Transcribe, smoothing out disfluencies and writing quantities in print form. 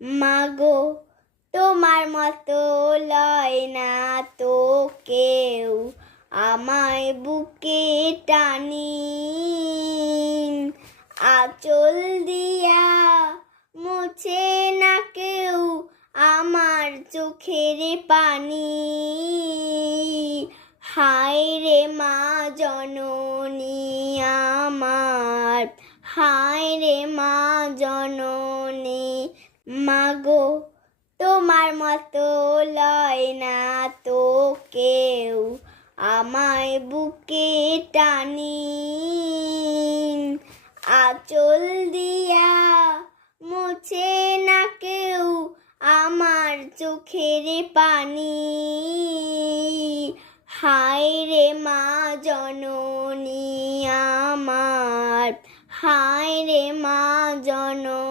মাগো তোমার মতো লয় না তো কেউ আমায় বুকে টানি, আঁচল দিয়া মুছে না কেউ আমার চোখের পানি। হায় রে মা জননী আমার, হায় রে মা জননী। মাগো তোমার মতো লয় না তো কেউ আমায় বুকে টানি, আঁচল দিয়া মুছে না কেউ আমার চোখের পানি। হায় রে মা জননী আমার, হায় রে মা জননী।